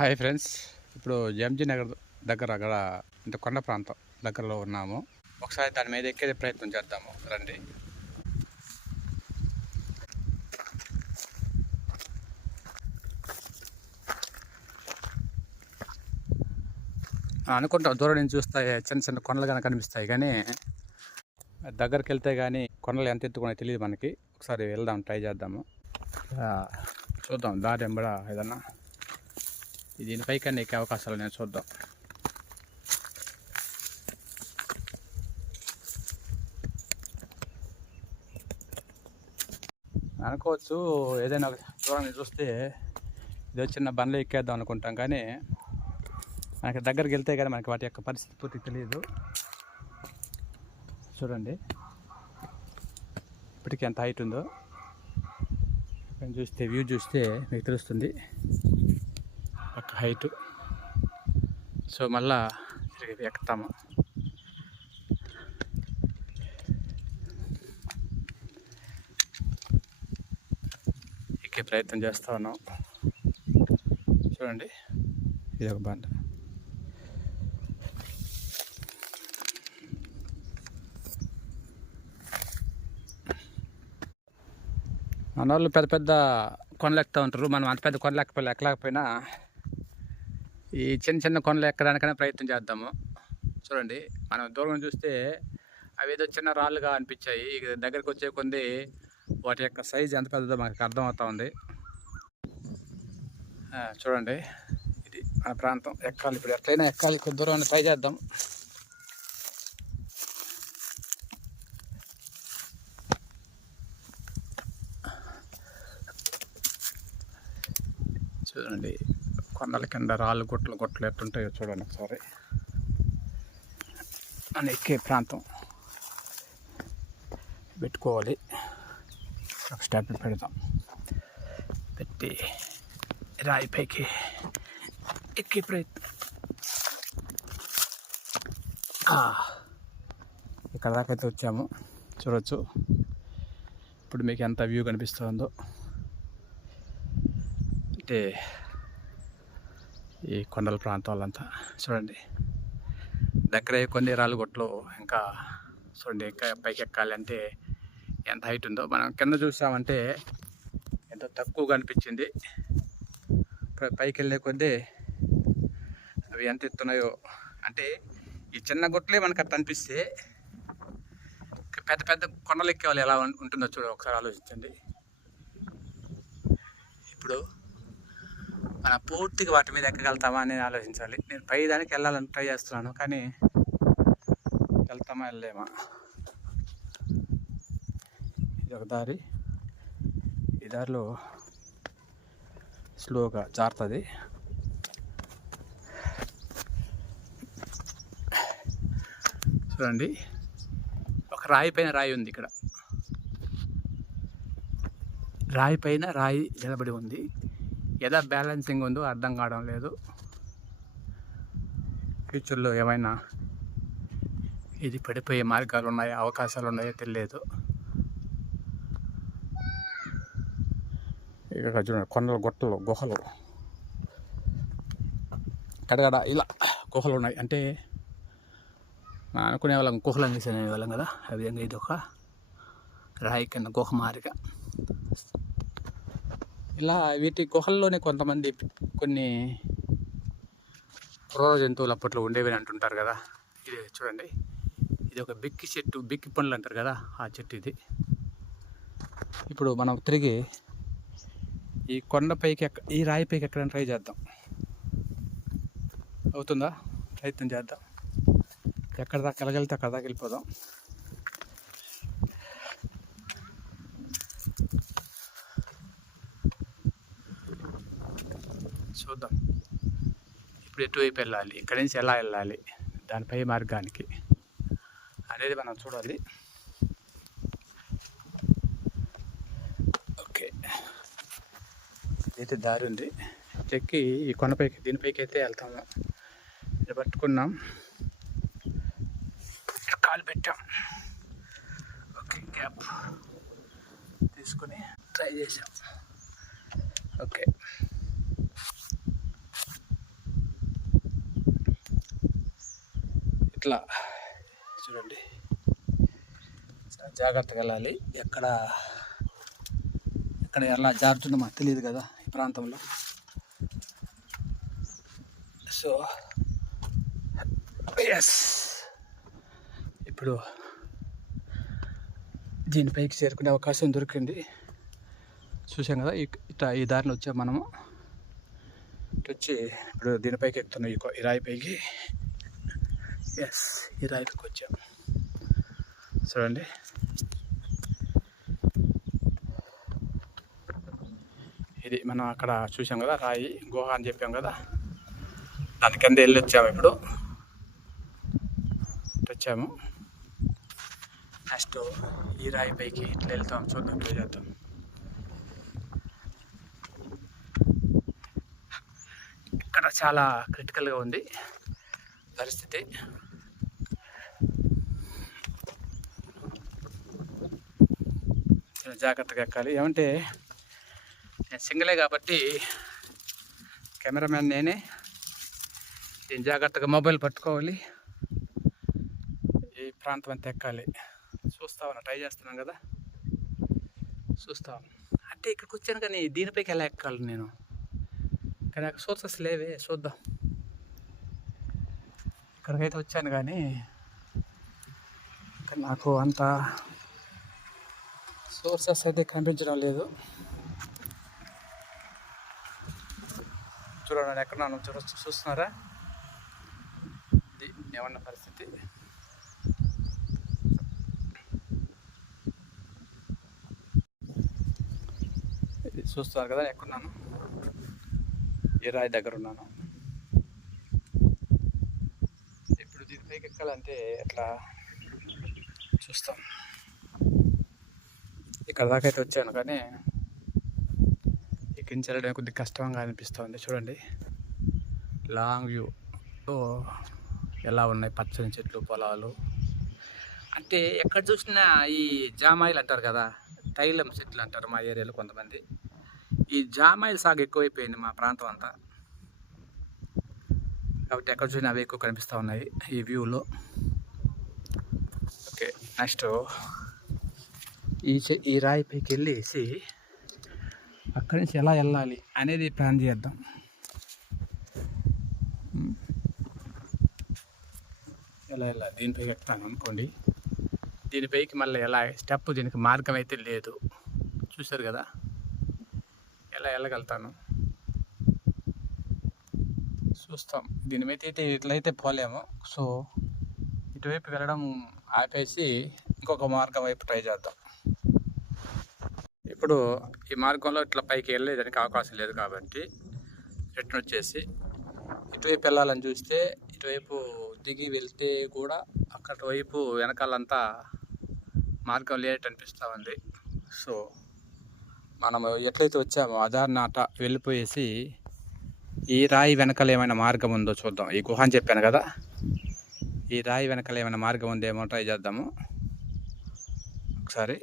Hi friends, ఇప్పుడు MG Nagar దగ్గర అక్కడ అంటే కొండ ప్రాంతం దగ్గరలో ఉన్నాము. ఒకసారి దాని మీద ఎక్కే ప్రయత్నం చేద్దాము రండి. అనుకుంటాం దూరం నుంచి చూస్తే చిన్న చిన్న కొండలు కానీ కనిపిస్తాయి, కానీ దగ్గరికి వెళ్తే కానీ కొండలు ఎంత ఎత్తుకునే తెలియదు మనకి. ఒకసారి వెళ్దాం, ట్రై చేద్దాము, చూద్దాం దారి ఎంబడ ఏదన్నా దీనిపైకన్నా ఎక్కే అవకాశాలు నేను చూద్దాం. అనుకోవచ్చు ఏదైనా దూరం చూస్తే ఏదో చిన్న బండ్లు ఎక్కేద్దాం అనుకుంటాం, కానీ మనకి దగ్గరికి వెళ్తే కానీ మనకి వాటి యొక్క పరిస్థితి పూర్తి తెలియదు. చూడండి ఇప్పటికీ ఎంత హైట్ ఉందో చూస్తే, వ్యూ చూస్తే మీకు తెలుస్తుంది ఒక హైటు. సో మళ్ళా ఎక్కుతాము. ఎక్కే ప్రయత్నం చేస్తూ ఉన్నాం. చూడండి ఇది ఒక బండ. మన వాళ్ళు పెద్ద పెద్ద కొండలు ఎక్కుతూ ఉంటారు. మనం అంత పెద్ద కొండలు ఎక్కలేకపోయినా ఈ చిన్న చిన్న కొండలు ఎక్కడానికైనా ప్రయత్నం చేద్దాము. చూడండి మనం దూరం చూస్తే అవి ఏదో చిన్న రాళ్ళుగా అనిపించాయి. ఇక దగ్గరికి వచ్చే కొంది వాటి యొక్క సైజు ఎంత పెద్దదో మనకు అర్థమవుతా ఉంది. చూడండి ఇది మన ప్రాంతం. ఎక్కాలి, ఇప్పుడు ఎట్లయినా ఎక్కాలి. కొద్ది దూరం ట్రై చేద్దాం. చూడండి కొండల కింద రాళ్ళు గుట్టలు ఎట్టుంటాయో చూడండి ఒకసారి. మన ఎక్కే ప్రాంతం పెట్టుకోవాలి. ఒక స్టెప్ పెడతాం, పెట్టి రాయి పైకి ఎక్కే ప్రయత్నం. ఇక్కడ దాకా అయితే వచ్చాము, చూడవచ్చు. ఇప్పుడు మీకు ఎంత వ్యూ కనిపిస్తుందో. అంటే ఈ కొండల ప్రాంతాలంతా చూడండి, దగ్గర కొన్ని రాళ్ళు గుట్టలు. ఇంకా చూడండి పైకి ఎక్కాలి అంటే ఎంత హైట్ ఉందో. మనం కింద చూసామంటే ఎంతో తక్కువగా అనిపించింది. పైకి వెళ్ళే కొద్దీ అవి ఎంత ఎత్తున్నాయో. అంటే ఈ చిన్న గుట్టలే మనకు అట్లా అనిపిస్తే పెద్ద పెద్ద కొండలు ఎక్కేవాళ్ళు ఎలా ఉంటుందో చూడ ఒకసారి ఆలోచించండి. ఇప్పుడు మనం పూర్తిగా వాటి మీద ఎక్కగలుగుతామా అని ఆలోచించాలి. నేను పై దానికి వెళ్ళాలని ట్రై చేస్తున్నాను, కానీ వెళ్తామా వెళ్ళలేమా. ఇది ఒక దారి. ఈ దారిలో స్లోగా జారుతుంది. చూడండి ఒక రాయి పైన రాయి ఉంది. ఇక్కడ రాయి పైన రాయి నిలబడి ఉంది. ఎలా బ్యాలెన్సింగ్ ఉందో అర్థం కావడం లేదు. ఫ్యూచర్లో ఏమైనా ఇది పడిపోయే మార్గాలు ఉన్నాయో, అవకాశాలు ఉన్నాయో తెలియదు. ఇక చూడండి కొండల గుహలు కడగడ ఇలా గుహలు ఉన్నాయి. అంటే అనుకునే వాళ్ళం గుహలు అనేసే వాళ్ళం కదా, ఆ విధంగా ఇది ఒక రాయి కింద గుహ మారిగా. ఇలా వీటి గుహల్లోనే కొంతమంది కొన్ని క్రూర జంతువులు అప్పట్లో ఉండేవి అంటుంటారు కదా. ఇది చూడండి, ఇది ఒక బిక్కి చెట్టు, బిక్కి పండ్లు అంటారు కదా, ఆ చెట్టు ఇది. ఇప్పుడు మనం తిరిగి ఈ కొండపైకి ఈ రాయి పైకి ఎక్కడైనా ట్రై చేద్దాం. అవుతుందా? ప్రయత్నం చేద్దాం. ఎక్కడ దాకా వెళ్ళగలిగితే అక్కడ దాకా వెళ్ళిపోదాం. చూద్దాం ఇప్పుడు ఎటువైపు వెళ్ళాలి, ఇక్కడి నుంచి ఎలా వెళ్ళాలి, దానిపై మార్గానికి అనేది మనం చూడాలి. ఓకే, అయితే దారి ఉంది. ఎక్కి ఈ కొండపైకి దీనిపైకి అయితే వెళ్తాము. ఇది పట్టుకున్నాం, కాలు పెట్టాం. ఓకే, గ్యాప్ తీసుకుని ట్రై చేసాం. ఓకే, ఇట్లా చూడండి, జాగ్రత్తగా వెళ్ళాలి. ఎక్కడ ఎలా జారుతుందో మాకు తెలియదు కదా ఈ ప్రాంతంలో. సో ఎస్, ఇప్పుడు దీనిపైకి చేరుకునే అవకాశం దొరికింది. చూసాం కదా, ఈ దారిలో వచ్చాం మనము. వచ్చి ఇప్పుడు దీనిపైకి ఎక్కుతున్నాం, ఈ రాయిపైకి. ఎస్, ఈ రాయిపైకి వచ్చాం. చూడండి, ఇది మనం అక్కడ చూసాం కదా రాయి గుహ అని చెప్పాం కదా, దాని కింద వెళ్ళి వచ్చాము. ఇప్పుడు వచ్చాము. నెక్స్ట్ ఈ రాయి పైకి ఇట్లా వెళ్తాం. చూద్దాం, ట్రై చేద్దాం. ఇక్కడ చాలా క్రిటికల్గా ఉంది పరిస్థితి. జాగ్రత్తగా ఎక్కాలి. ఏమంటే నేను సింగిలే కాబట్టి కెమెరామ్యాన్ నేనే. నేను జాగ్రత్తగా మొబైల్ పట్టుకోవాలి. ఈ ప్రాంతం అంతా ఎక్కాలి. చూస్తాను, ట్రై చేస్తున్నాను కదా, చూస్తాను. అంటే ఇక్కడికి వచ్చాను కానీ దీనిపైకి ఎలా ఎక్కాలి నేను? కానీ అక్కడ సోర్సెస్ లేవే. చూద్దాం. ఇక్కడికైతే వచ్చాను కానీ నాకు అంత సోర్సెస్ అయితే కనిపించడం లేదు. చూడండి, ఎక్కడున్నాను చూస్తున్నారా? ఇది ఏమన్నా పరిస్థితి. ఇది చూస్తున్నారు కదా, ఎక్కడున్నాను? ఈ రాయి దగ్గర ఉన్నాను. ఇప్పుడు దీనిపైకి ఎక్కాలంటే ఎట్లా చూస్తాం. ఇక్కడ దాకా అయితే వచ్చాను కానీ ఇక్కడి వెళ్ళడం కొద్దిగా కష్టంగా అనిపిస్తుంది. చూడండి, లాంగ్ వ్యూ ఎలా ఉన్నాయి, పచ్చని చెట్లు, పొలాలు. అంటే ఎక్కడ చూసినా ఈ జామాయిలు అంటారు కదా, తైలం చెట్లు అంటారు మా ఏరియాలో కొంతమంది. ఈ జామాయిల సాగు ఎక్కువైపోయింది మా ప్రాంతం అంతా, కాబట్టి ఎక్కడ చూసినా అవి ఎక్కువ కనిపిస్తూ ఉన్నాయి ఈ వ్యూలో. ఓకే, నెక్స్ట్ ఈ రాయి పైకి వెళ్ళేసి అక్కడి నుంచి ఎలా వెళ్ళాలి అనేది ప్లాన్ చేద్దాం. ఎలా వెళ్ళాలి? దీనిపైకి ఎక్కుతాను అనుకోండి. దీనిపైకి మళ్ళీ ఎలా స్టెప్, దీనికి మార్గం అయితే లేదు. చూశారు కదా, ఎలా వెళ్ళగలుగుతాను చూస్తాం. దీని మీద అయితే ఇట్లయితే పోలేము. సో ఇటువైపు వెళ్ళడం ఆపేసి ఇంకొక మార్గం వైపు ట్రై చేద్దాం. ఇప్పుడు ఈ మార్గంలో ఇట్లా పైకి వెళ్ళేదానికి అవకాశం లేదు కాబట్టి రిటర్న్ వచ్చేసి ఇటువైపు వెళ్ళాలని చూస్తే ఇటువైపు దిగి వెళ్తే కూడా అక్కడి వైపు వెనకాలంతా మార్గం లేట్ అనిపిస్తూ ఉంది. సో మనం ఎట్లయితే వచ్చామో ఆధార్న అట వెళ్ళిపోయేసి ఈ రాయి వెనకాల ఏమైనా మార్గం ఉందో చూద్దాం. ఈ గుహ అని చెప్పాను కదా, ఈ రాయి వెనకాల ఏమైనా మార్గం ఉందేమో ట్రై చేద్దాము ఒకసారి.